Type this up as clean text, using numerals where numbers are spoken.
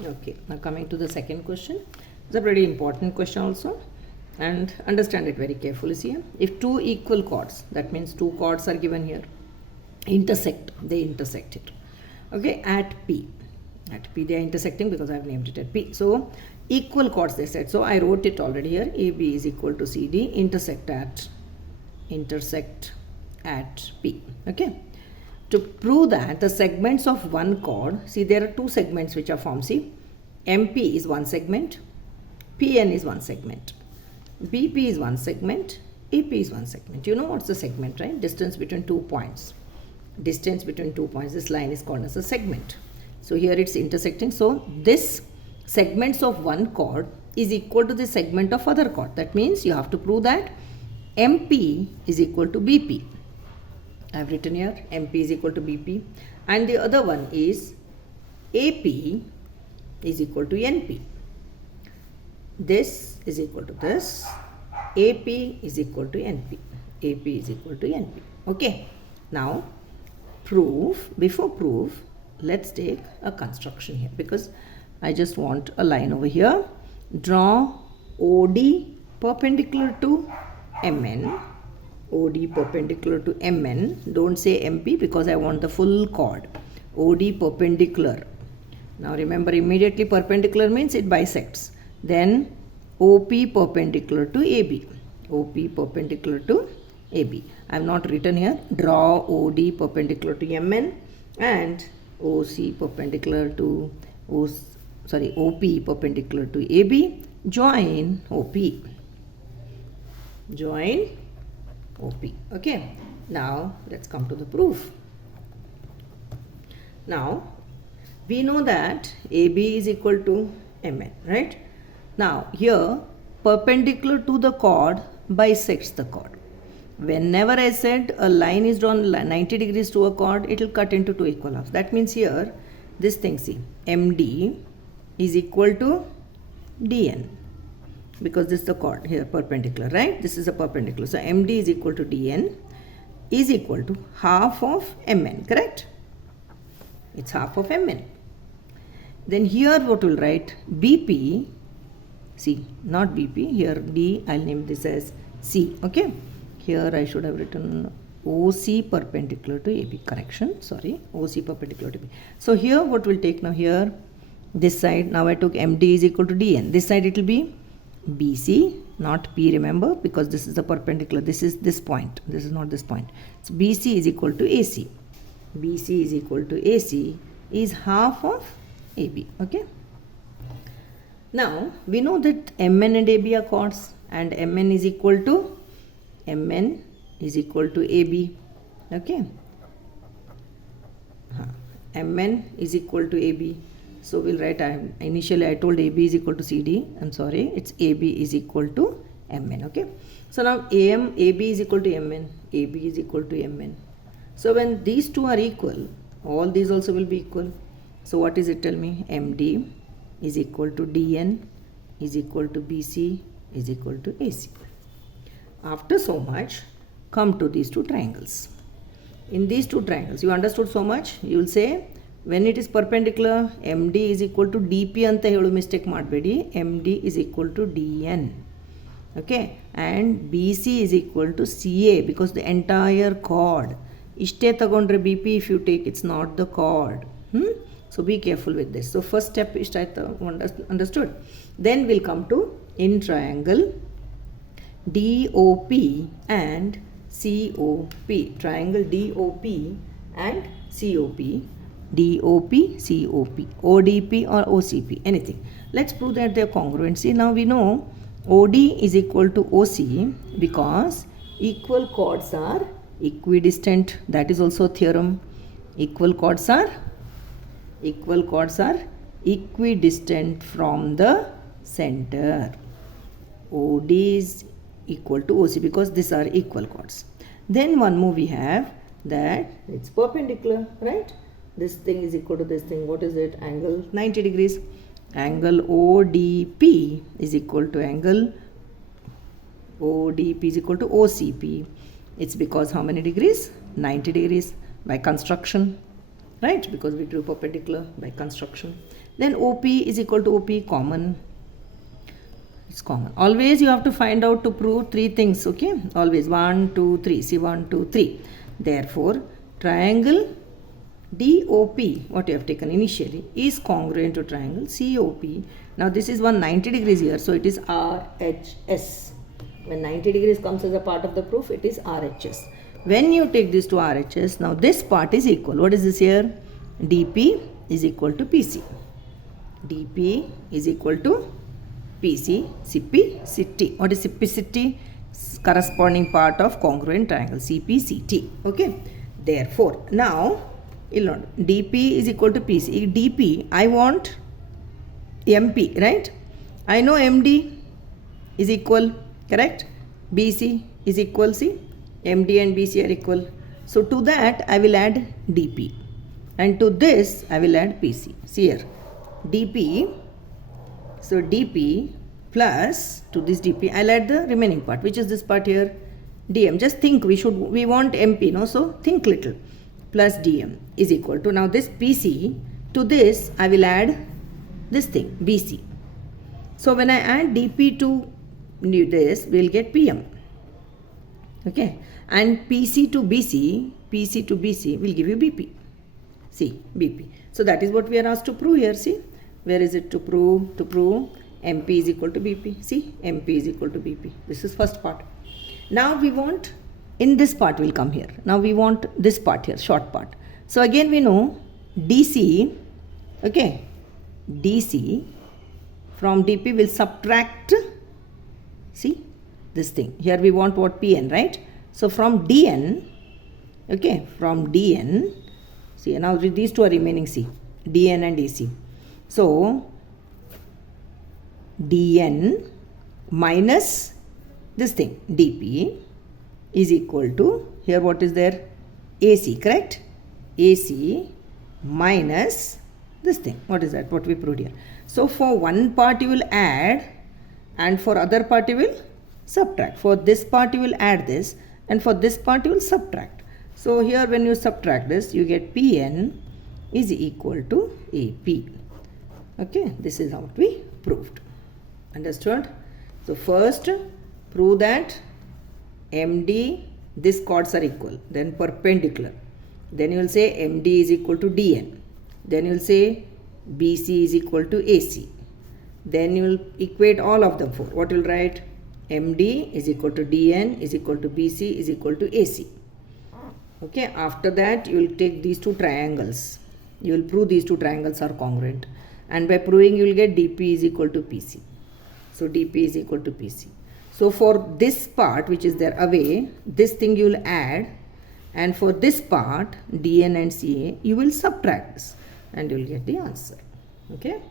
Okay, now coming to the second question. It's a pretty important question also, and understand it very carefully. See, if two equal chords, that means two chords are given here, intersect, they intersect it. Okay, at P they are intersecting because I have named it at P. So equal chords they said. So I wrote it already here. AB is equal to CD, intersect at P. Okay. To prove that the segments of one chord, see there are two segments which are formed. See, MP is one segment, PN is one segment, BP is one segment, AP is one segment. You know what's the segment, right? Distance between 2 points. Distance between 2 points. This line is called as a segment. So here it's intersecting. So this segments of one chord is equal to the segment of other chord. That means you have to prove that MP is equal to BP. I have written here MP is equal to BP, and the other one is AP is equal to NP. This is equal to this. AP is equal to NP. AP is equal to NP. Okay. Now proof. Before proof, let's take a construction here, because I just want a line over here. Draw OD perpendicular to MN. OD perpendicular to MN. Don't say MP because I want the full chord. OD perpendicular. Now remember, immediately perpendicular means it bisects. Then OP perpendicular to AB. OP perpendicular to AB. I have not written here. Draw OD perpendicular to MN and OC perpendicular to OP perpendicular to AB. Join OP. Join OP. Okay. Now let's come to the proof. Now we know that AB is equal to MN, right? Now here perpendicular to the chord bisects the chord. Whenever I said a line is drawn 90 degrees to a chord, it will cut into two equal halves. That means here this thing, see, MD is equal to DN, because this is the chord here perpendicular, right? This is a perpendicular. So MD is equal to DN is equal to half of MN, correct? It's half of MN. Then here what we'll write, BP, see, not BP, here D, I'll name this as C, okay? Here I should have written OC perpendicular to AB, correction, sorry, OC perpendicular to AB. So here what we'll take now, here, this side, now I took MD is equal to DN. This side it will be BC, not P, remember, because this is the perpendicular, this is this point, this is not this point. So BC is equal to AC. BC is equal to AC is half of AB, okay? Now we know that MN and AB are chords, and MN is equal to AB, okay? MN is equal to AB. So we'll write, initially I told AB is equal to CD. I'm sorry, it's AB is equal to MN, okay? So now AB is equal to MN, AB is equal to MN. So when these two are equal, all these also will be equal. So what is it, tell me? MD is equal to DN is equal to BC is equal to AC. After so much, come to these two triangles. In these two triangles, you understood so much? You will say, when it is perpendicular, MD is equal to DP anta helu mistake ಮಾಡಬೇಡಿ. MD is equal to DN. Okay, and BC is equal to CA, because the entire chord. Ishte tagondre BP, if you take, it's not the chord. So be careful with this. So first step is understood. Then we'll come to in triangle DOP and COP. Triangle DOP and COP. DOP, COP, ODP or OCP, anything. Let's prove that they are congruent. See, now we know OD is equal to OC because equal chords are equidistant. That is also a theorem. Equal chords are equidistant from the center. OD is equal to OC because these are equal chords. Then one more we have that it's perpendicular, right? This thing is equal to this thing. What is it? Angle 90 degrees. Angle ODP is equal to angle ODP is equal to OCP. It's because how many degrees? 90 degrees by construction, right? Because we drew perpendicular by construction. Then OP is equal to OP, common. It's common. Always you have to find out to prove three things, okay? Always 1, 2, 3. See, 1, 2, 3. Therefore, triangle DOP, what you have taken initially, is congruent to triangle COP. Now this is 190 degrees here, so it is RHS. When 90 degrees comes as a part of the proof, it is RHS. When you take this to RHS, now this part is equal. What is this here? DP is equal to PC. DP is equal to PC, CP, CT. What is CP, CT? Corresponding part of congruent triangle, CP, CT. Okay. Therefore, now, DP is equal to PC. DP, I want MP, right? I know MD is equal, correct? BC is equal, see? MD and BC are equal. So, to that, I will add DP. And to this, I will add PC. See here. DP, so DP plus to this DP, I'll add the remaining part, which is this part here, DM. Just think, we want MP, no? So think little. Plus DM is equal to, now this PC, to this I will add this thing, BC. So when I add DP to this, we'll get PM. Okay. And PC to BC will give you BP. See, BP. So that is what we are asked to prove here. See, where is it to prove? To prove MP is equal to BP. See, MP is equal to BP. This is first part. Now we want, in this part will come here. Now we want this part here, short part. So again we know DC, okay, DC from DP will subtract, see, this thing. Here we want what? PN, right? So from DN, okay, from DN, see, now these two are remaining, see, DN and AC. So, DN minus this thing, DP, is equal to, here what is there? AC, correct? AC minus this thing. What is that? What we proved here. So, for one part you will add and for other part you will subtract. For this part you will add this and for this part you will subtract. So, here when you subtract this, you get PN is equal to AP. Okay, this is what we proved. Understood? So, first prove that MD, these chords are equal, then perpendicular. Then you will say MD is equal to DN. Then you will say BC is equal to AC. Then you will equate all of them for. What you will write? MD is equal to DN is equal to BC is equal to AC. Okay, after that you will take these two triangles. You will prove these two triangles are congruent. And by proving you will get DP is equal to PC. So DP is equal to PC. So for this part which is there away, this thing you will add, and for this part DN and CA you will subtract this and you will get the answer. Okay.